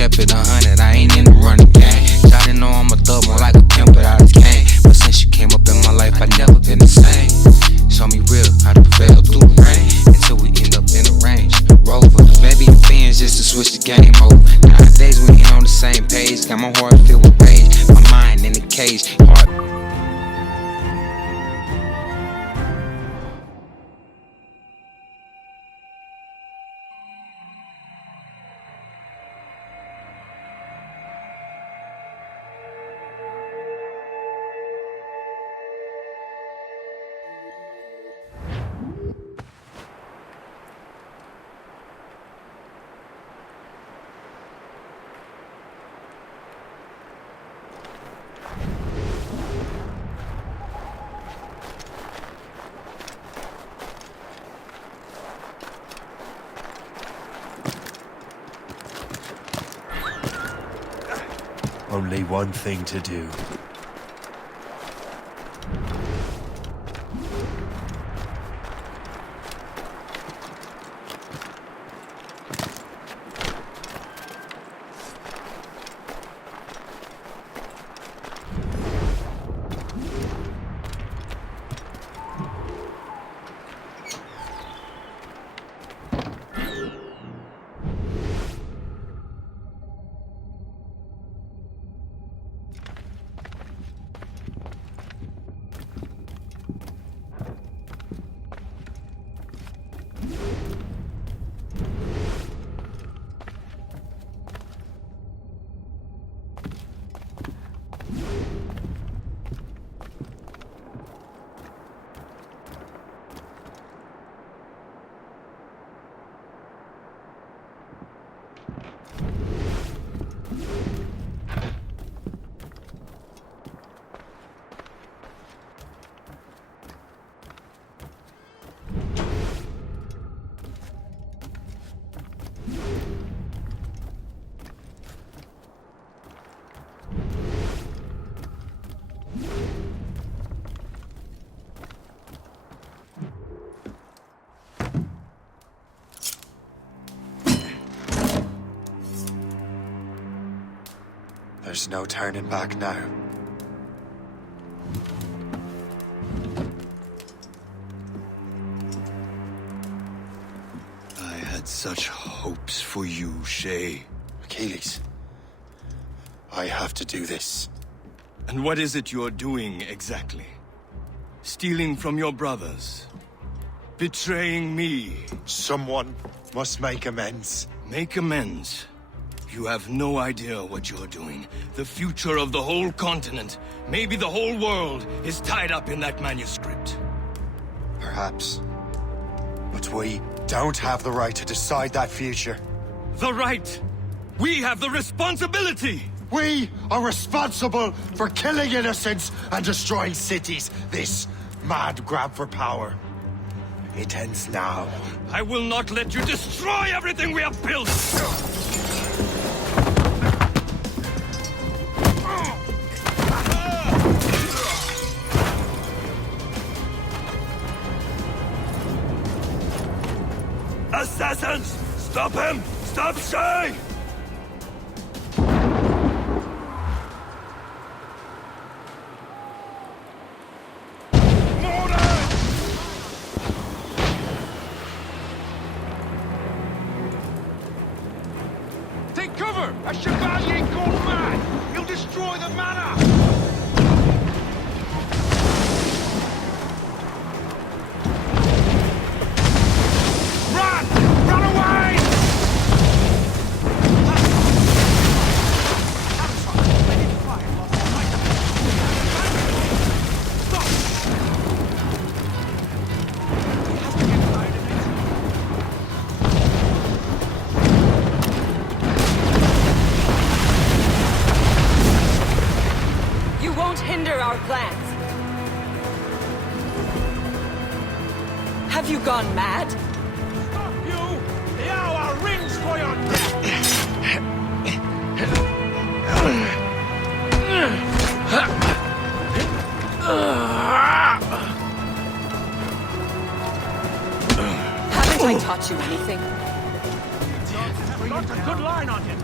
kept it 100, I ain't in the running game. Shawty know I'm a thug, more like a pimp without his cane. But since you came up in my life, I never been the same. Show me real, how to prevail through the rain, until we end up in the range Rover, maybe the fans just to switch the game over. Nowadays we ain't on the same page, got my heart filled with rage, my mind in the cage, heart. Only one thing to do. There's no turning back now. I had such hopes for you, Shay. Achilles, I have to do this. And what is it you're doing exactly? Stealing from your brothers? Betraying me? Someone must make amends. Make amends? You have no idea what you're doing. The future of the whole continent, maybe the whole world, is tied up in that manuscript. Perhaps. But we don't have the right to decide that future. The right! We have the responsibility! We are responsible for killing innocents and destroying cities. This mad grab for power. It ends now. I will not let you destroy everything we have built! Assassins! Stop him! Stop Shay! Take cover! A chevalier gone mad! He'll destroy the manor! Have you gone mad? Stop you! The hour rings for your Haven't I taught you anything? Got a good line on him.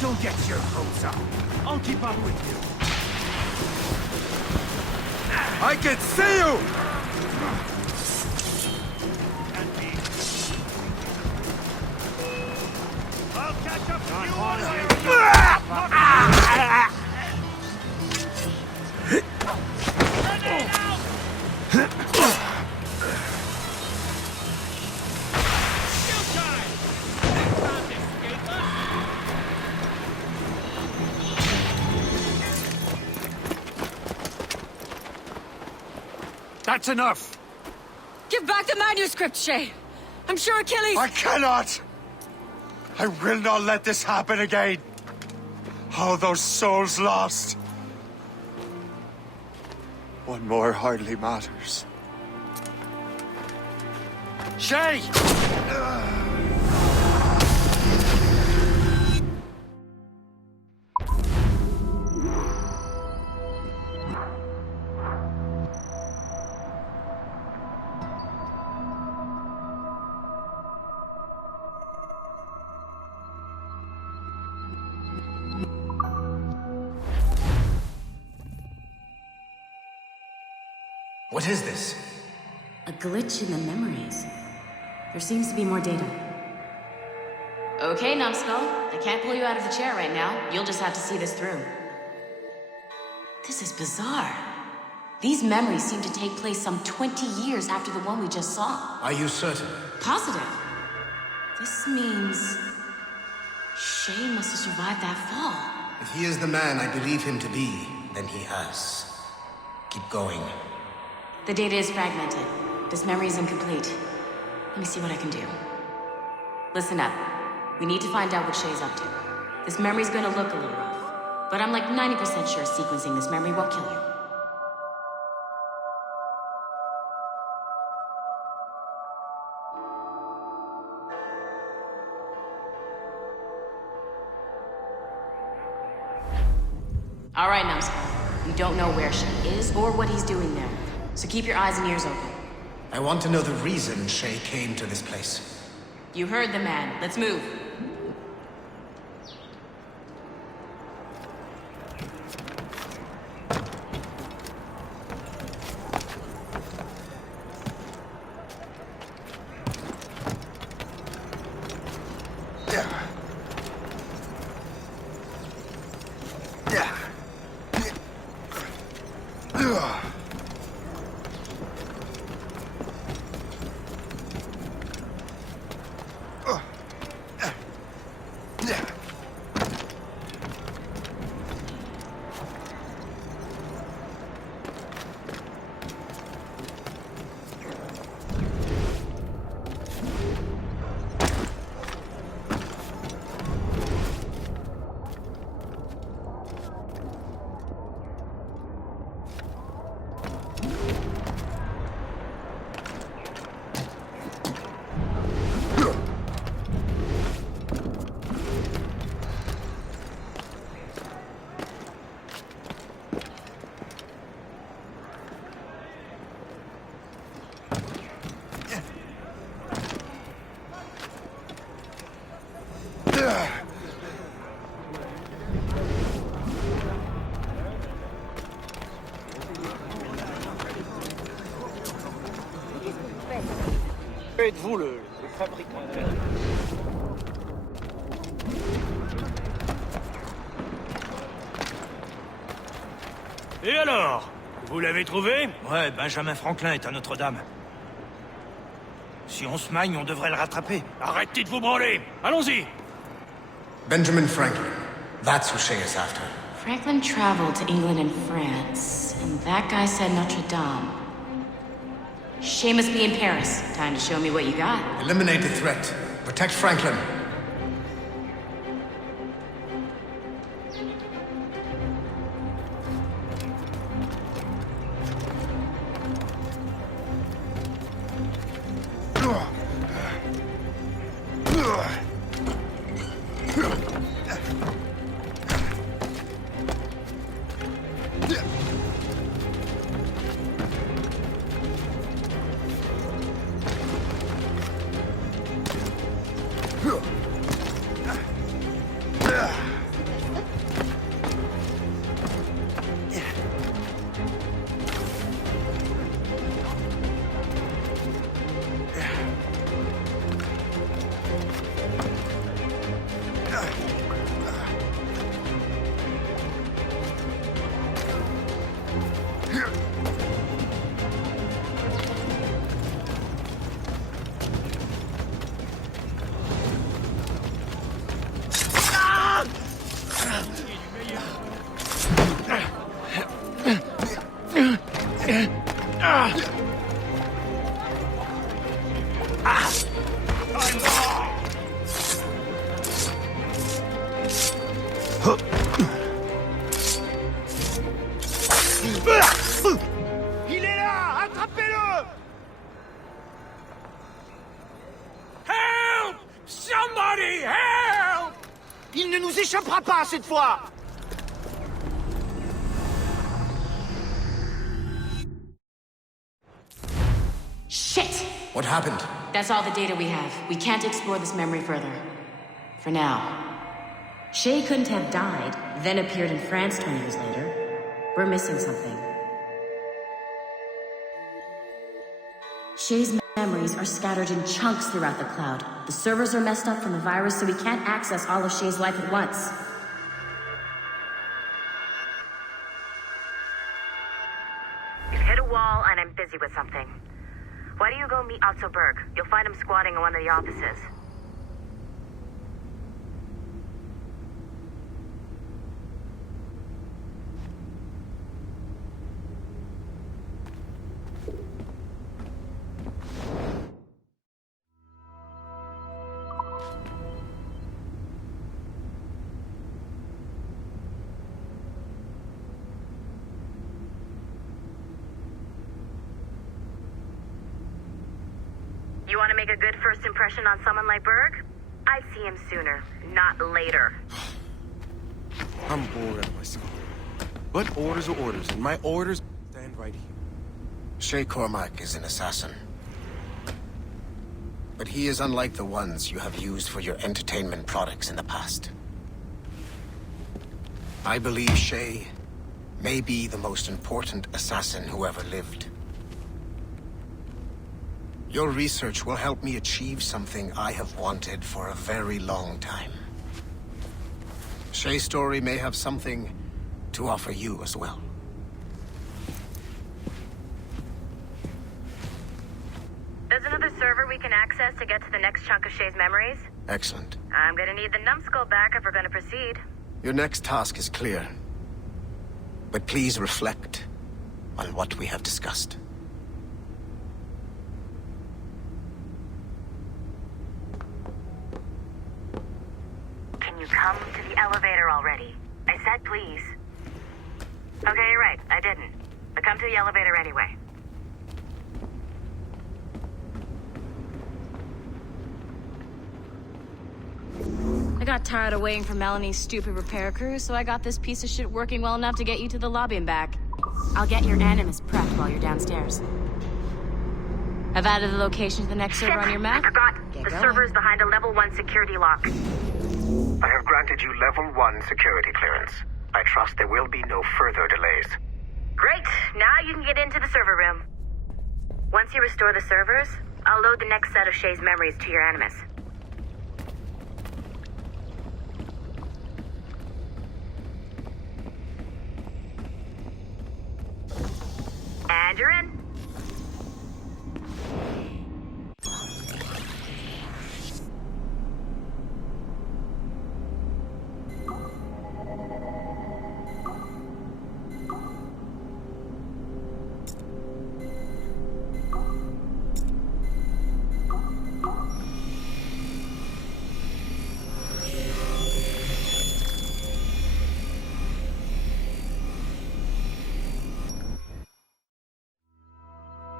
Don't get your hopes up. I'll keep up with you. I can see you! I'll catch up to you on That's enough! Give back the manuscript, Shay. I'm sure Achilles... I cannot! I will not let this happen again! All those souls lost! One more hardly matters. Shay! What is this? A glitch in the memories. There seems to be more data. Okay, Numbskull. I can't pull you out of the chair right now. You'll just have to see this through. This is bizarre. These memories seem to take place some 20 years after the one we just saw. Are you certain? Positive. This means... Shay must have survived that fall. If he is the man I believe him to be, then he has. Keep going. The data is fragmented. This memory is incomplete. Let me see what I can do. Listen up. We need to find out what Shay's up to. This memory's gonna look a little rough, but I'm like 90% sure sequencing this memory won't kill you. All right, Numbskull. We don't know where Shay is or what he's doing there, so keep your eyes and ears open. I want to know the reason Shay came to this place. You heard the man. Let's move. Êtes-vous le fabricant de... Et alors? Vous l'avez trouvé? Ouais, Benjamin Franklin est à Notre-Dame. Si on se magne, on devrait le rattraper. Arrêtez de vous branler! Allons-y! Benjamin Franklin. That's who Shay is after. Franklin traveled to England and France, and that guy said Notre Dame. Shay must be in Paris. Time to show me what you got. Eliminate the threat. Protect Franklin. Il ne nous échappera pas cette fois! Shit! What happened? That's all the data we have. We can't explore this memory further. For now. Shay couldn't have died, then appeared in France 20 years later. We're missing something. Shay's memories are scattered in chunks throughout the cloud. The servers are messed up from the virus, so we can't access all of Shay's life at once. You've hit a wall, and I'm busy with something. Why don't you go meet Otto Berg? You'll find him squatting in one of the offices. You want to make a good first impression on someone like Berg? I'd see him sooner, not later. I'm bored out of my skull. But orders are orders, and my orders stand right here. Shay Cormac is an assassin. But he is unlike the ones you have used for your entertainment products in the past. I believe Shay may be the most important assassin who ever lived. Your research will help me achieve something I have wanted for a very long time. Shay's story may have something to offer you as well. There's another server we can access to get to the next chunk of Shay's memories. Excellent. I'm gonna need the numbskull back if we're gonna proceed. Your next task is clear. But please reflect on what we have discussed. Can you come to the elevator already? I said please. Okay, you're right. I didn't. But come to the elevator anyway. I got tired of waiting for Melanie's stupid repair crew, so I got this piece of shit working well enough to get you to the lobby and back. I'll get your Animus prepped while you're downstairs. I've added the location to the next server on your map. I forgot. Get The going. server's behind a level 1 security lock. I have granted you level 1 security clearance. I trust there will be no further delays. Great! Now you can get into the server room. Once you restore the servers, I'll load the next set of Shay's memories to your Animus. And you're in.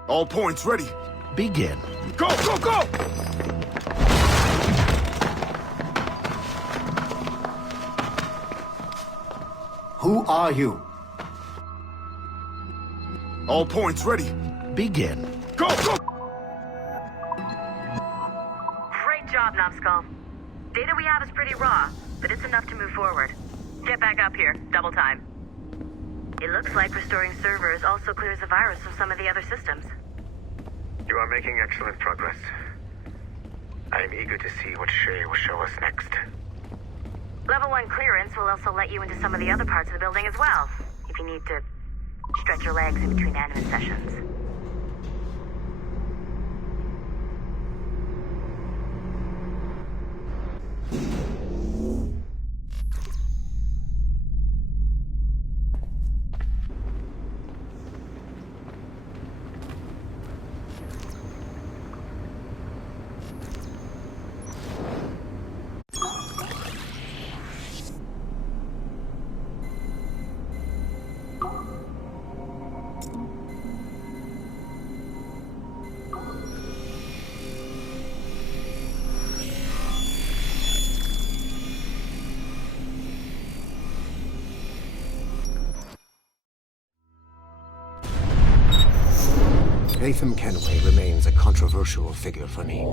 All points ready. Begin. Go, go, go! Who are you? All points ready. Begin. Go, go! Great job, Numbskull. Data we have is pretty raw, but it's enough to move forward. Get back up here. Double time. It looks like restoring servers also clears the virus from some of the other systems. You are making excellent progress. I am eager to see what Shay will show us next. Level 1 clearance will also let you into some of the other parts of the building as well, if you need to stretch your legs in between Animus sessions. Haytham Kenway remains a controversial figure for me.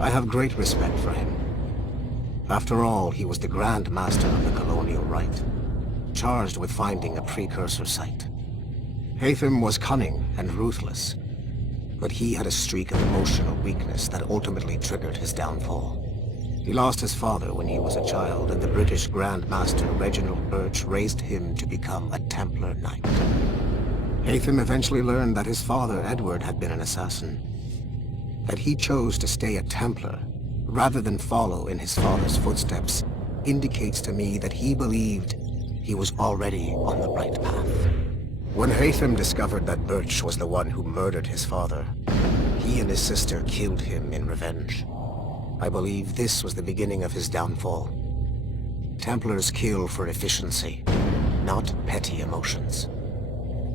I have great respect for him. After all, he was the Grand Master of the Colonial Rite, charged with finding a precursor site. Haytham was cunning and ruthless, but he had a streak of emotional weakness that ultimately triggered his downfall. He lost his father when he was a child, and the British Grand Master Reginald Birch raised him to become a Templar Knight. Haytham eventually learned that his father, Edward, had been an assassin. That he chose to stay a Templar, rather than follow in his father's footsteps, indicates to me that he believed he was already on the right path. When Haytham discovered that Birch was the one who murdered his father, he and his sister killed him in revenge. I believe this was the beginning of his downfall. Templars kill for efficiency, not petty emotions.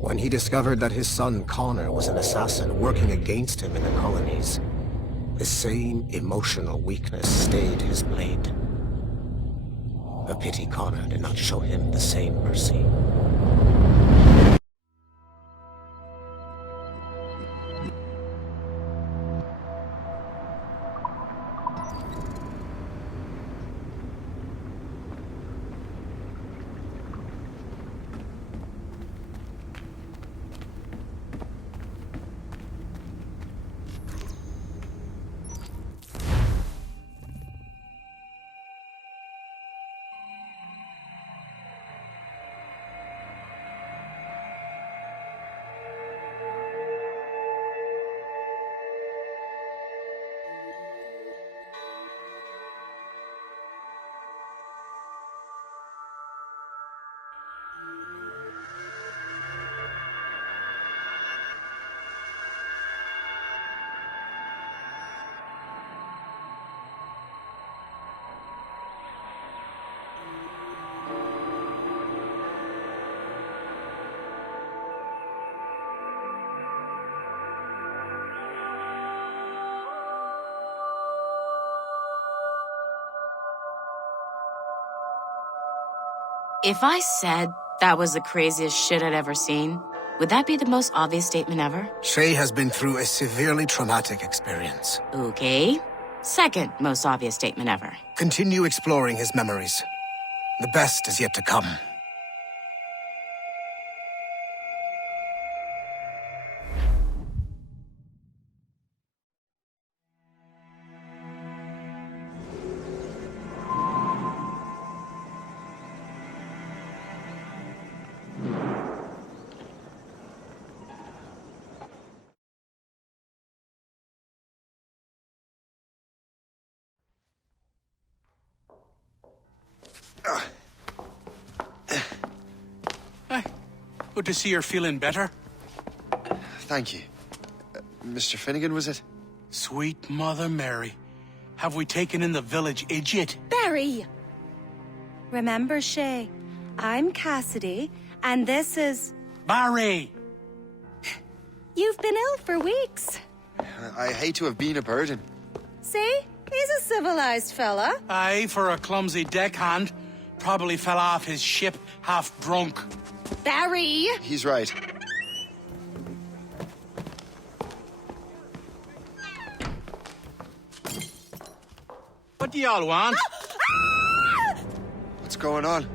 When he discovered that his son Connor was an assassin working against him in the colonies, the same emotional weakness stayed his blade. A pity Connor did not show him the same mercy. If I said that was the craziest shit I'd ever seen, would that be the most obvious statement ever? Shay has been through a severely traumatic experience. Okay. Second most obvious statement ever. Continue exploring his memories. The best is yet to come. Good to see you're feeling better. Thank you. Mr. Finnegan, was it? Sweet Mother Mary. Have we taken in the village idiot? Barry! Remember, Shay, I'm Cassidy, and this is... Barry! You've been ill for weeks. I hate to have been a burden. See? He's a civilized fella. Aye, for a clumsy deckhand. Probably fell off his ship half drunk. Barry! He's right. What do y'all want? What's going on?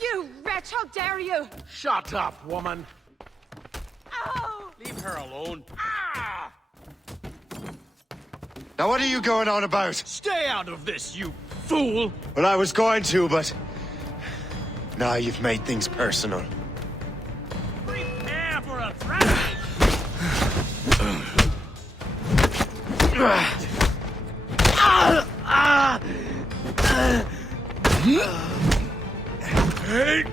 You wretch, how dare you! Shut up, woman. Ow! Leave her alone. Ah! Now what are you going on about? Stay out of this, you fool! Well, I was going to, but... Now you've made things personal. Prepare for a thrashing! Hey!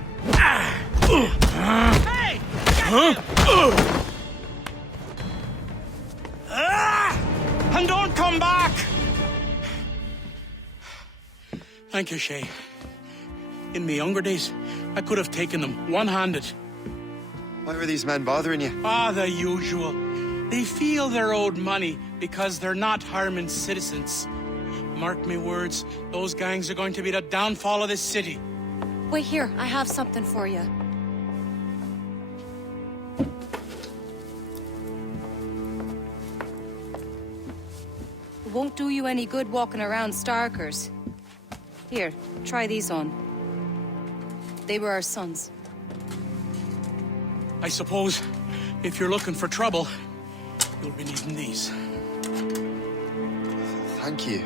And don't come back! Thank you, Shay. In my younger days, I could have taken them one-handed. Why were these men bothering you? Ah, the usual. They feel they're owed money because they're not harming citizens. Mark me words, those gangs are going to be the downfall of this city. Wait here, I have something for you. It won't do you any good walking around Starkers. Here, try these on. They were our sons. I suppose, if you're looking for trouble, you'll be needing these. Thank you.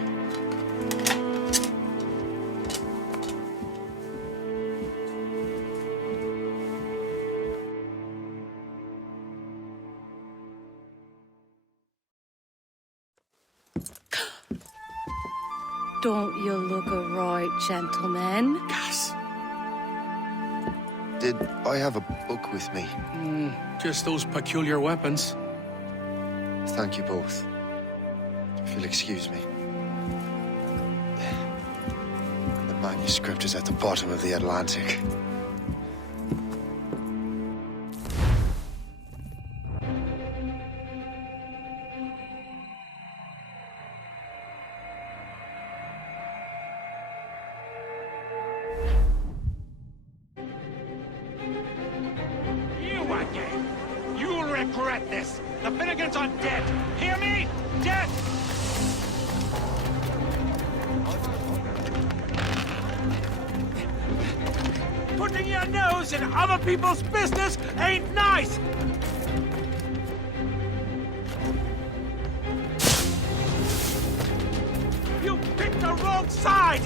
Don't you look a right gentleman? Gas. Did I have a book with me? Just those peculiar weapons. Thank you both. If you'll excuse me. The manuscript is at the bottom of the Atlantic. You again! You'll regret this! The Finnegans are dead! Hear me? Dead! Putting your nose in other people's business ain't nice! You picked the wrong side!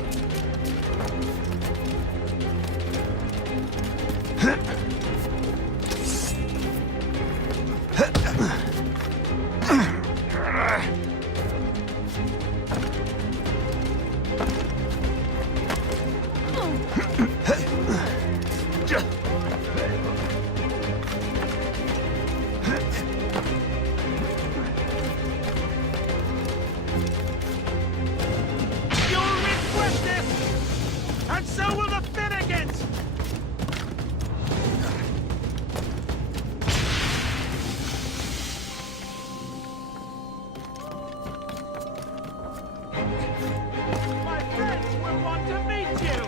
And so will the Finnegans! My friends will want to meet you!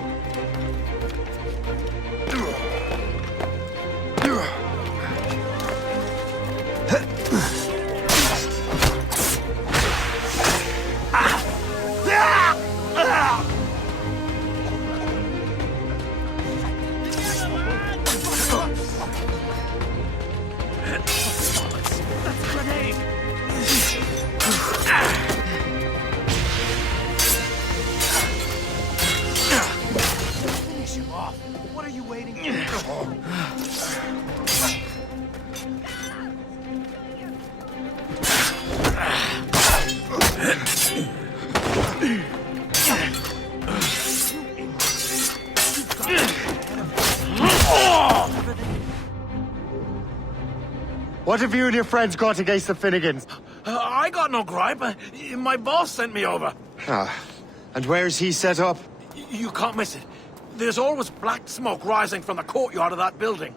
Finish him off. What are you waiting for? What have you and your friends got against the Finnegans? I got no gripe. My boss sent me over. Ah, and where's he set up? You can't miss it. There's always black smoke rising from the courtyard of that building.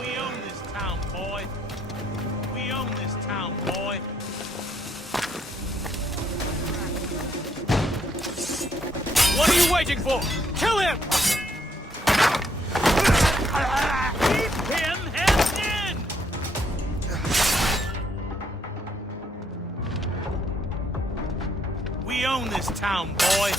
We own this town, boy. We own this town, boy. What are you waiting for? Kill him! Keep him hemmed in! We own this town, boy.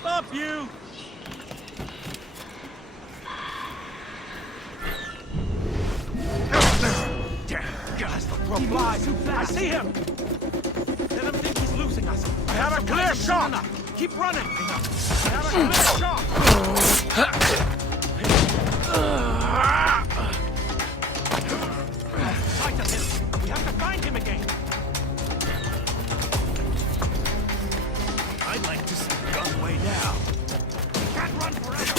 Stop you! He lies. I see him. Let him think he's losing us. I have a clear shot. Keep running. I have a clear shot. Fight at him. We have to find him again. I'd like to see him run away now. We can't run forever.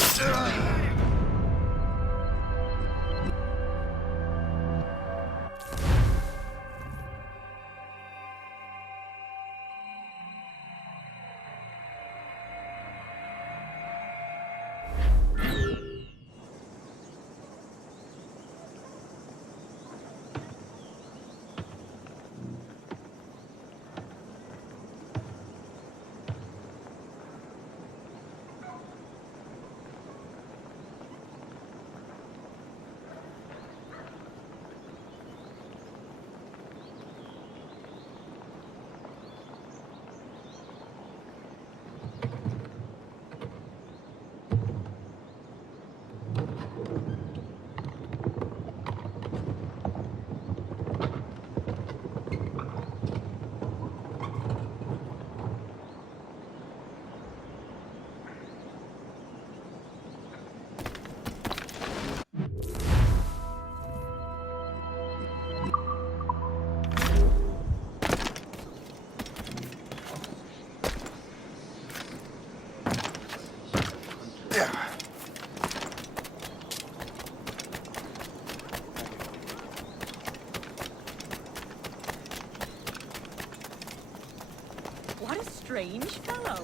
What a strange fellow.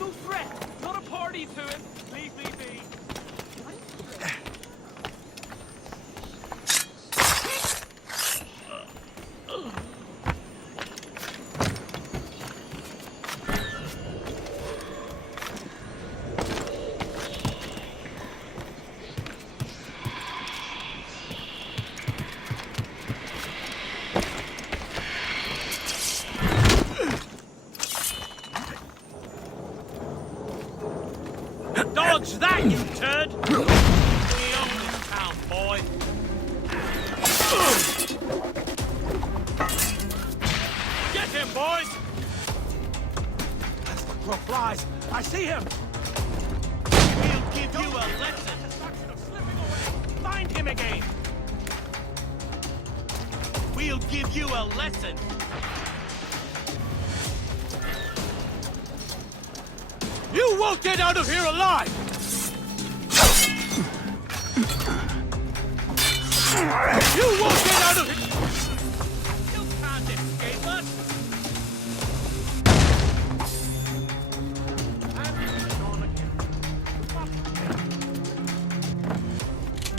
No threat. Not a party to him. Leave me be. Dodge that, you turd! We own this town, boy. Get him, boys! As the crow flies, I see him! We'll give you a lesson. Slipping away. Find him again! We'll give you a lesson. You won't get out of here alive! You won't get out of here! You can't escape us! And on again.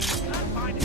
Can't find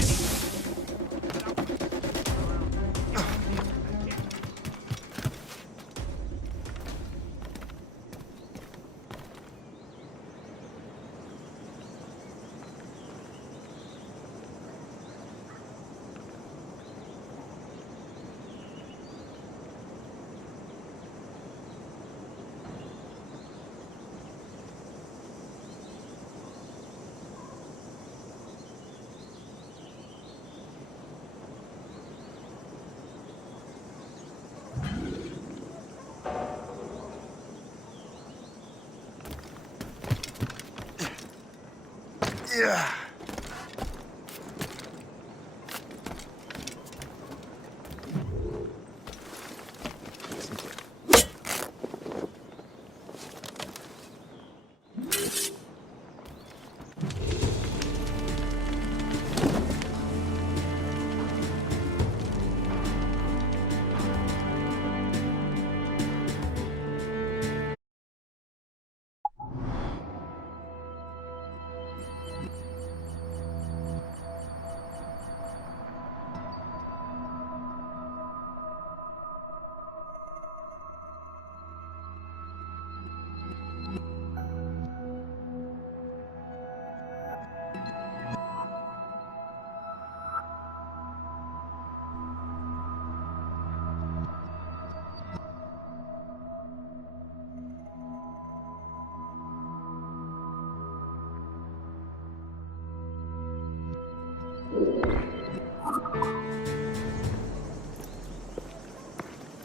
Yeah.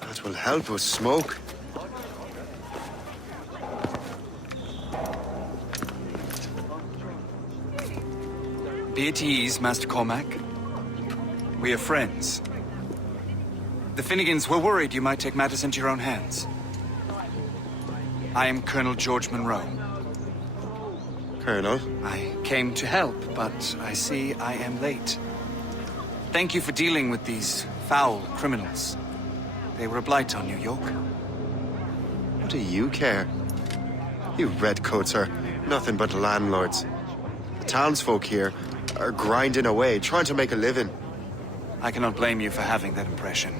That will help with smoke. Be at ease, Master Cormac. We are friends. The Finnegans were worried you might take matters into your own hands. I am Colonel George Monroe. Colonel? I came to help, but I see I am late. Thank you for dealing with these foul criminals. They were a blight on New York. What do you care? You redcoats are nothing but landlords. The townsfolk here are grinding away, trying to make a living. I cannot blame you for having that impression.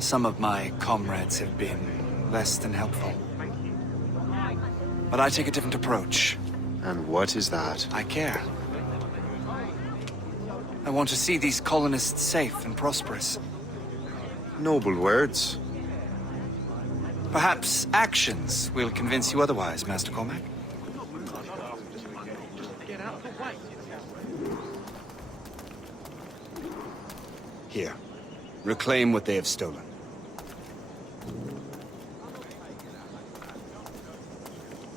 Some of my comrades have been less than helpful. But I take a different approach. And what is that? I care. I want to see these colonists safe and prosperous. Noble words. Perhaps actions will convince you otherwise, Master Cormac. Here. Reclaim what they have stolen.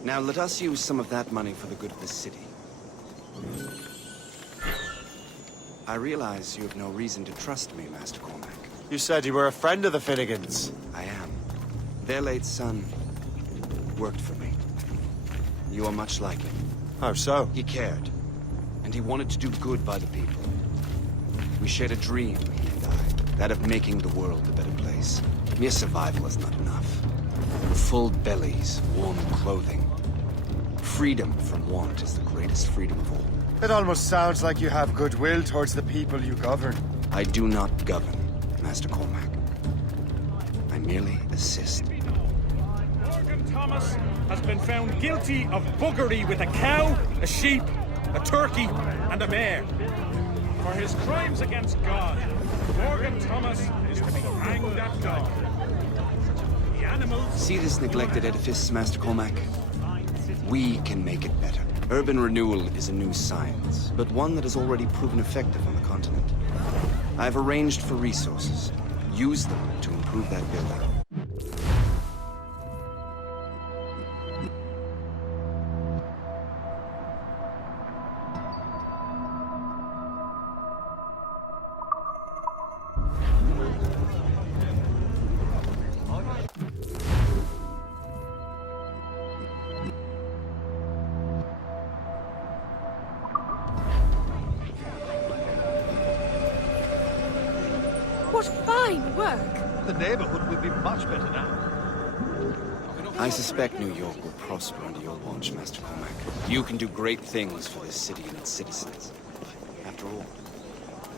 Now let us use some of that money for the good of the city. I realize you have no reason to trust me, Master Cormac. You said you were a friend of the Finnegans. I am. Their late son worked for me. You are much like him. How so? He cared, and he wanted to do good by the people. We shared a dream, he and I, that of making the world a better place. Mere survival is not enough. Full bellies, warm clothing. Freedom from want is the greatest freedom of all. It almost sounds like you have goodwill towards the people you govern. I do not govern, Master Cormac. I merely assist. Morgan Thomas has been found guilty of buggery with a cow, a sheep, a turkey, and a mare. For his crimes against God, Morgan Thomas is to be hanged at dawn. The animals... See this neglected edifice, Master Cormac? We can make it better. Urban renewal is a new science, but one that has already proven effective on the continent. I've arranged for resources. Use them to improve that building. What fine work! The neighborhood will be much better now. I suspect New York will prosper under your watch, Master Cormac. You can do great things for this city and its citizens. After all,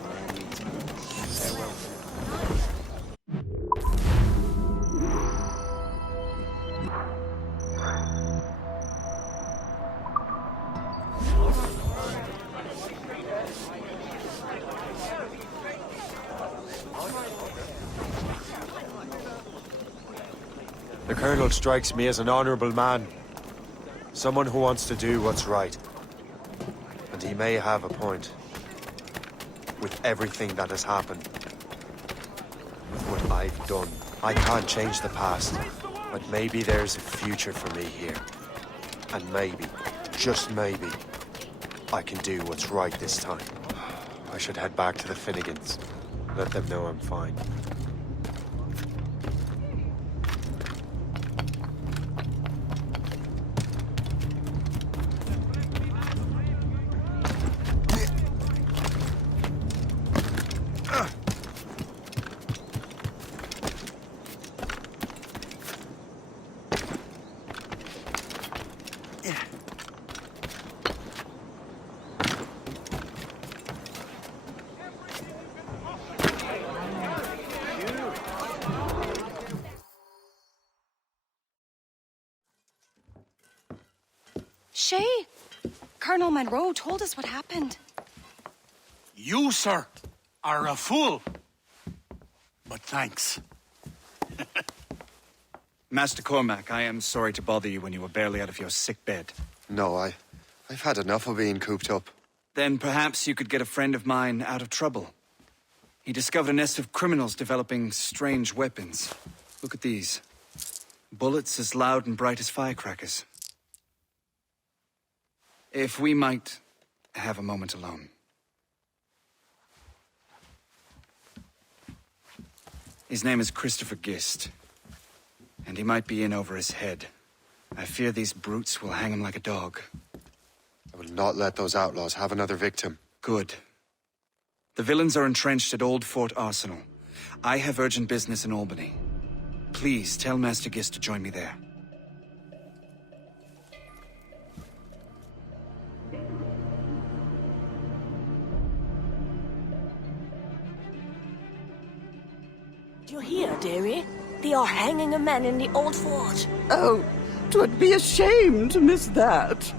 our needs their welfare. The Colonel strikes me as an honorable man. Someone who wants to do what's right. And he may have a point. With everything that has happened. With what I've done. I can't change the past. But maybe there's a future for me here. And maybe, just maybe, I can do what's right this time. I should head back to the Finnegans. Let them know I'm fine. Shay, Colonel Monroe told us what happened. You, sir, are a fool. But thanks. Master Cormac, I am sorry to bother you when you were barely out of your sick bed. No, I've had enough of being cooped up. Then perhaps you could get a friend of mine out of trouble. He discovered a nest of criminals developing strange weapons. Look at these. Bullets as loud and bright as firecrackers. If we might have a moment alone. His name is Christopher Gist, and he might be in over his head. I fear these brutes will hang him like a dog. I will not let those outlaws have another victim. Good. The villains are entrenched at Old Fort Arsenal. I have urgent business in Albany. Please tell Master Gist to join me there. Do you hear, dearie? They are hanging a man in the old fort. Oh, 'twould be a shame to miss that.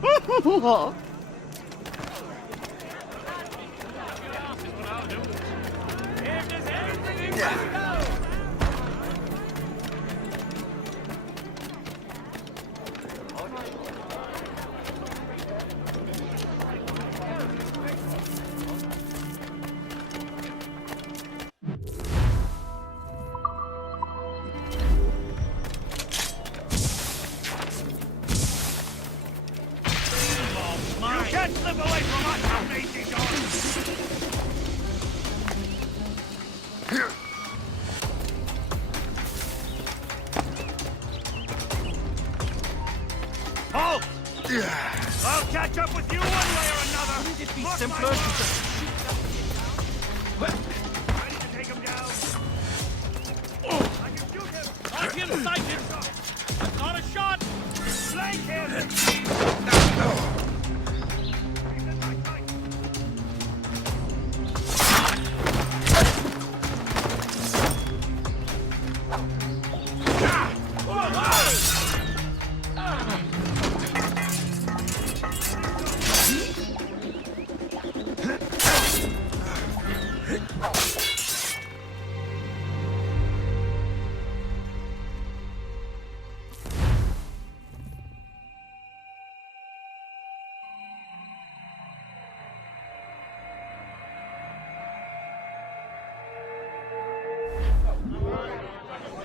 Halt! I'll catch up with you one way or another! Wouldn't it be simpler to just shoot them? Ready to take him down? I can shoot him! I can sight him! I've got a shot! Flank him!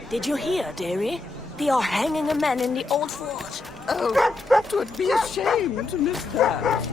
Did you hear, dearie? They are hanging a man in the old fort. Oh, 'twould be a shame to miss that.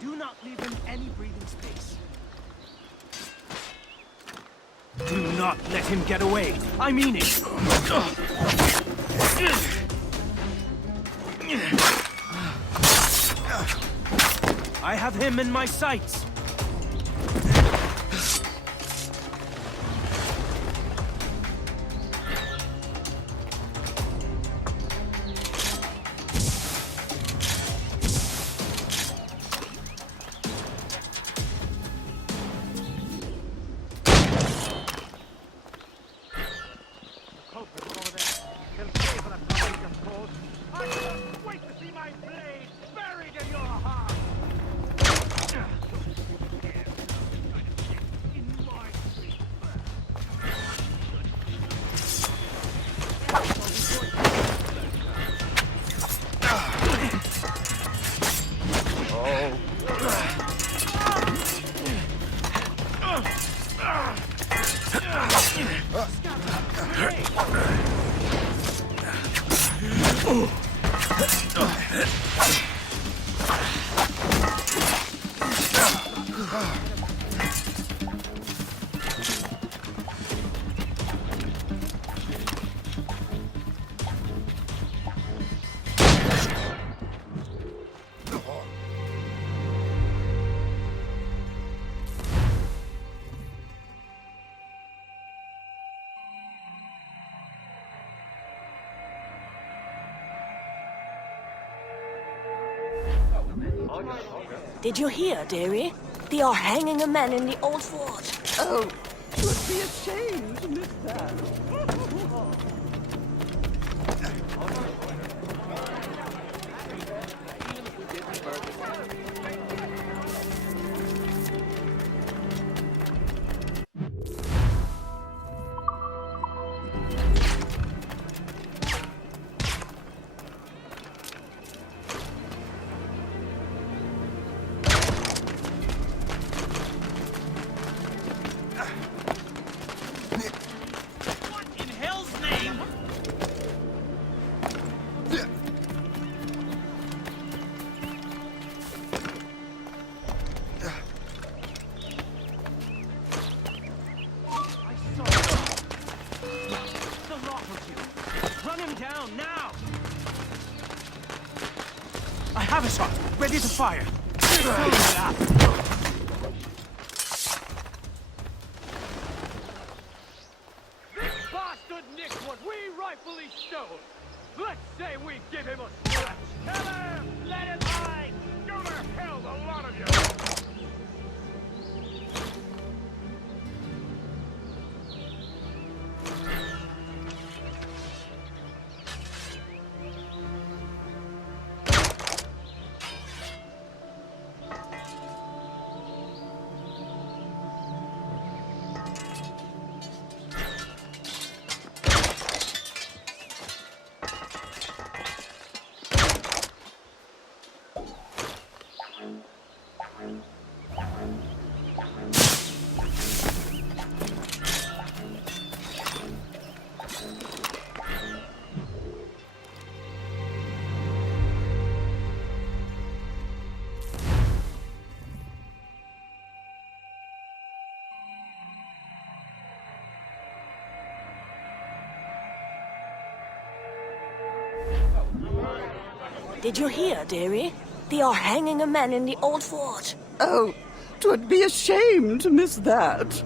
Do not leave him any breathing space. Do not let him get away. I mean it. I have him in my sights. Did you hear, dearie? They are hanging a man in the old fort. Oh, 'twould be a shame to miss that. I have a shot, ready to fire. This bastard nicked what we rightfully stole. Let's say we give him a stretch. Tell him! Let him hide! Go to hell, the lot of you! Did you hear, dearie? They are hanging a man in the old fort. Oh, 'twould be a shame to miss that.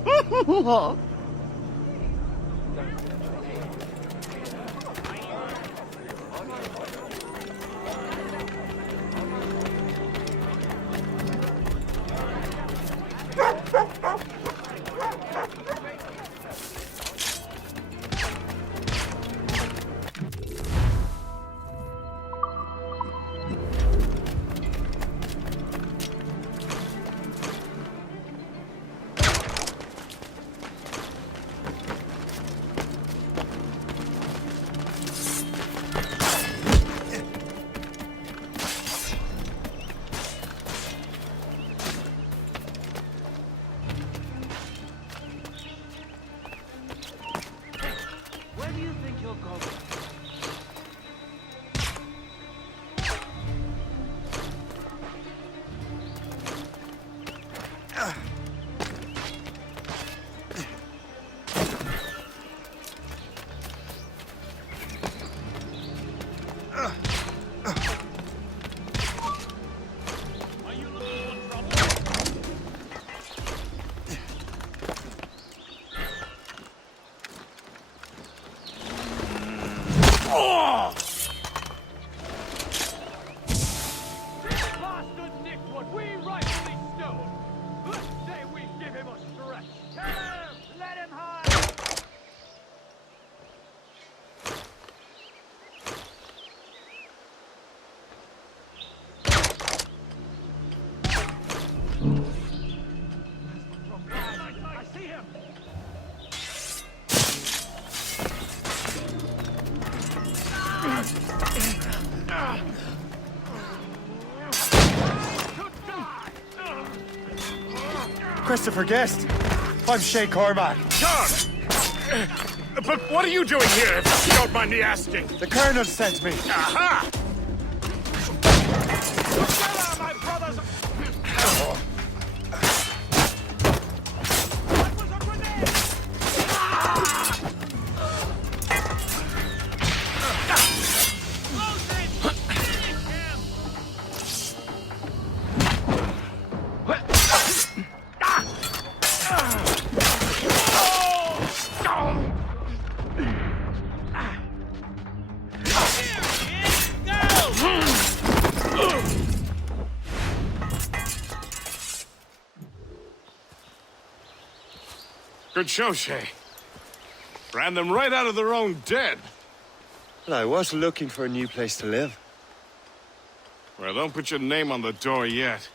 Where do you think you're going? This bastard nicked what we rightfully stole. Let's say we give him a stretch. Tell him! Let him hide! I see him! Christopher Guest. I'm Shay Cormac. John! But what are you doing here, if you don't mind me asking? The Colonel sent me. Aha! My brothers! Good show, Shay. Ran them right out of their own den. Well, I was looking for a new place to live. Well, don't put your name on the door yet.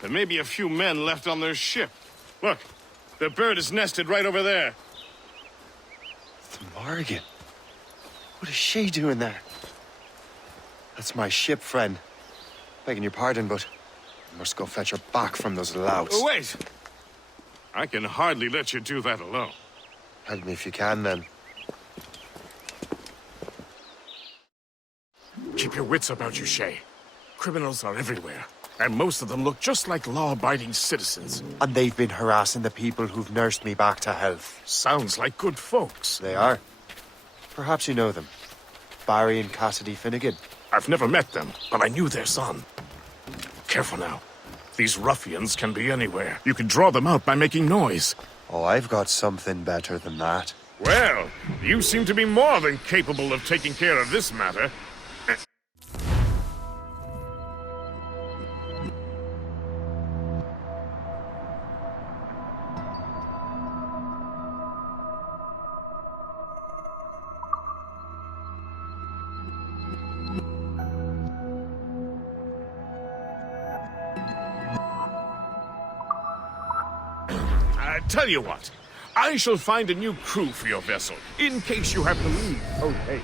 There may be a few men left on their ship. Look, the bird is nested right over there. Morgan. What is she doing there? That's my ship, friend. Begging your pardon, but I must go fetch her back from those louts. Oh, wait! I can hardly let you do that alone. Help me if you can, then. Keep your wits about you, Shay. Criminals are everywhere, and most of them look just like law-abiding citizens. And they've been harassing the people who've nursed me back to health. Sounds like good folks. They are. Perhaps you know them. Barry and Cassidy Finnegan. I've never met them, but I knew their son. Careful now. These ruffians can be anywhere. You can draw them out by making noise. Oh, I've got something better than that. Well, you seem to be more than capable of taking care of this matter. Tell you what, I shall find a new crew for your vessel, in case you have to leave. Okay.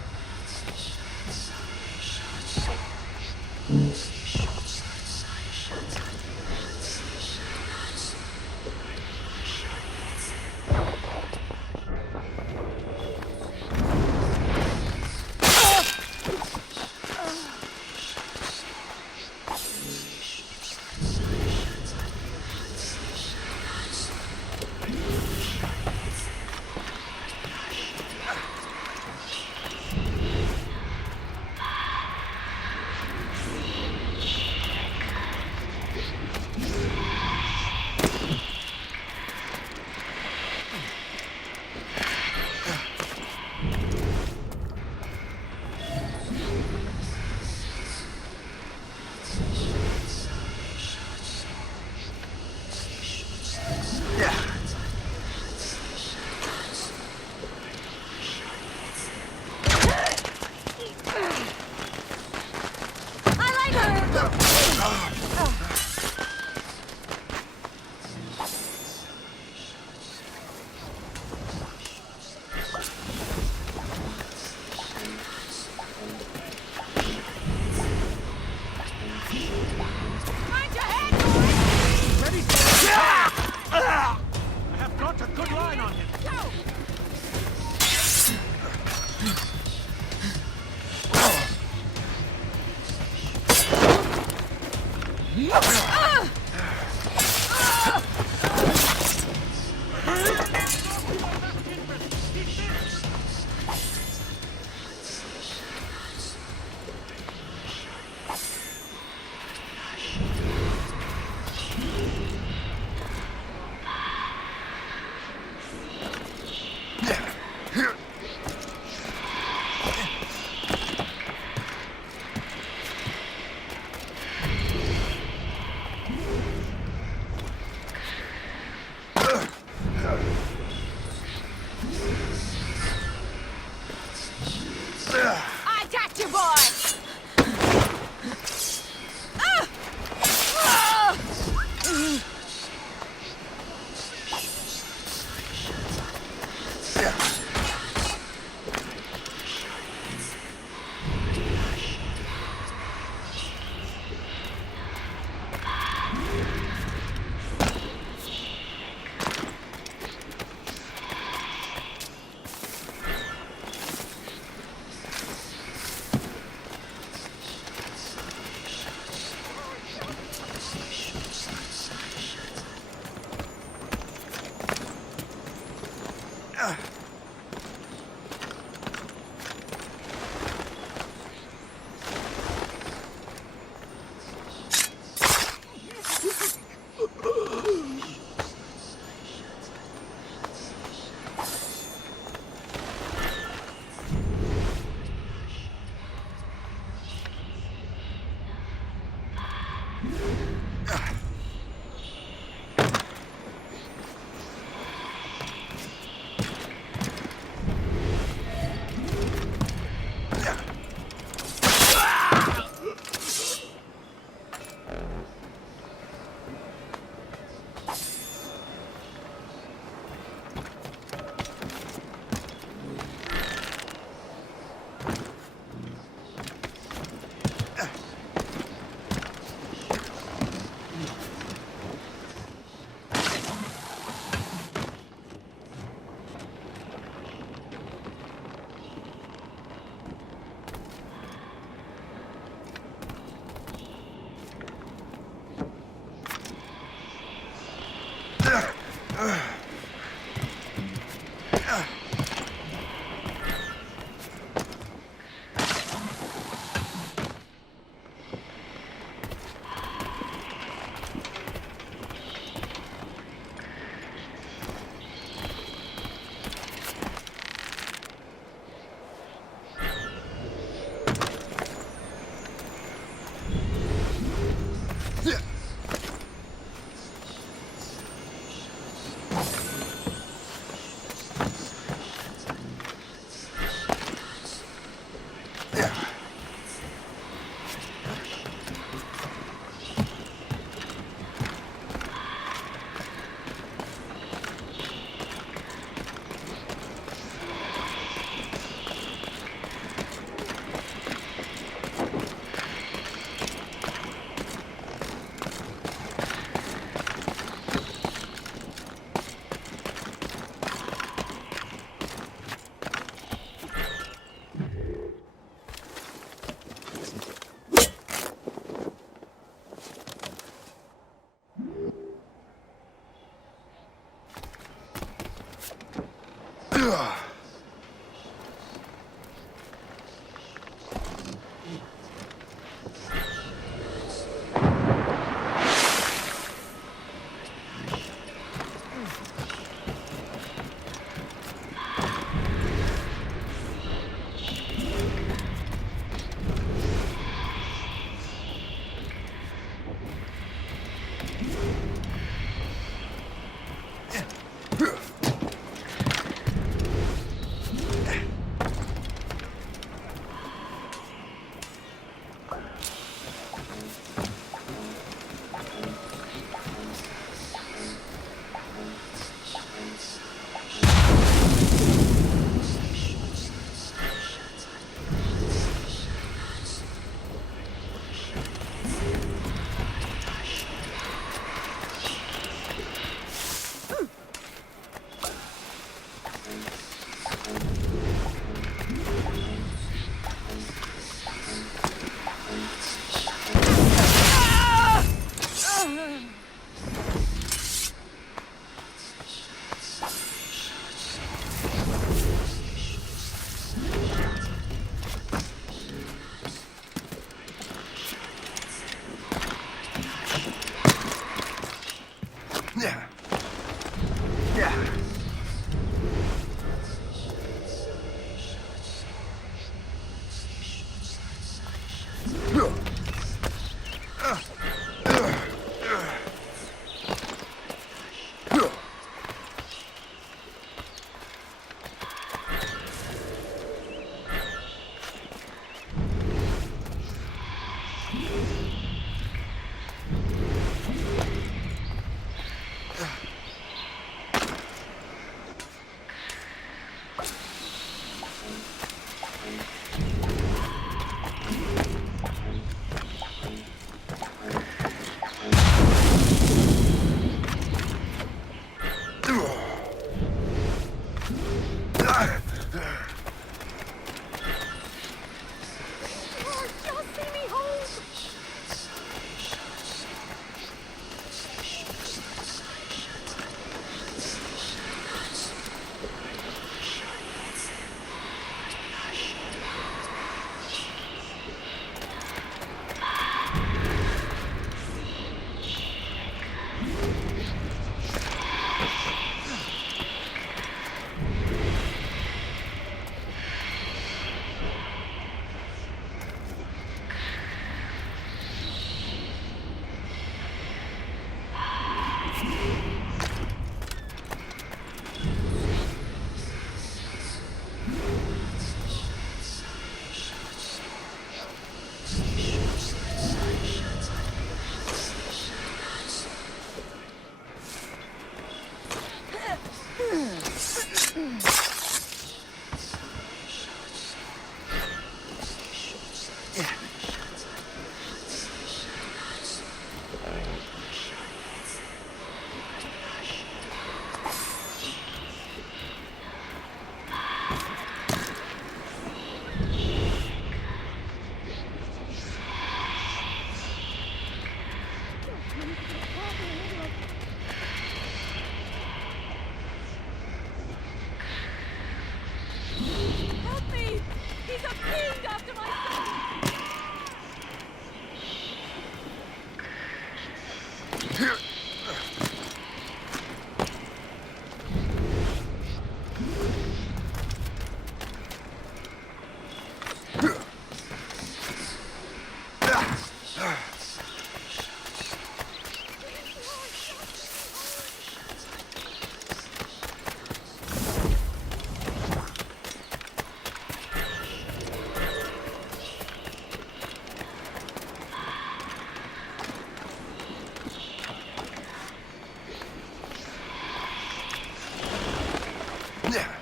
Yeah.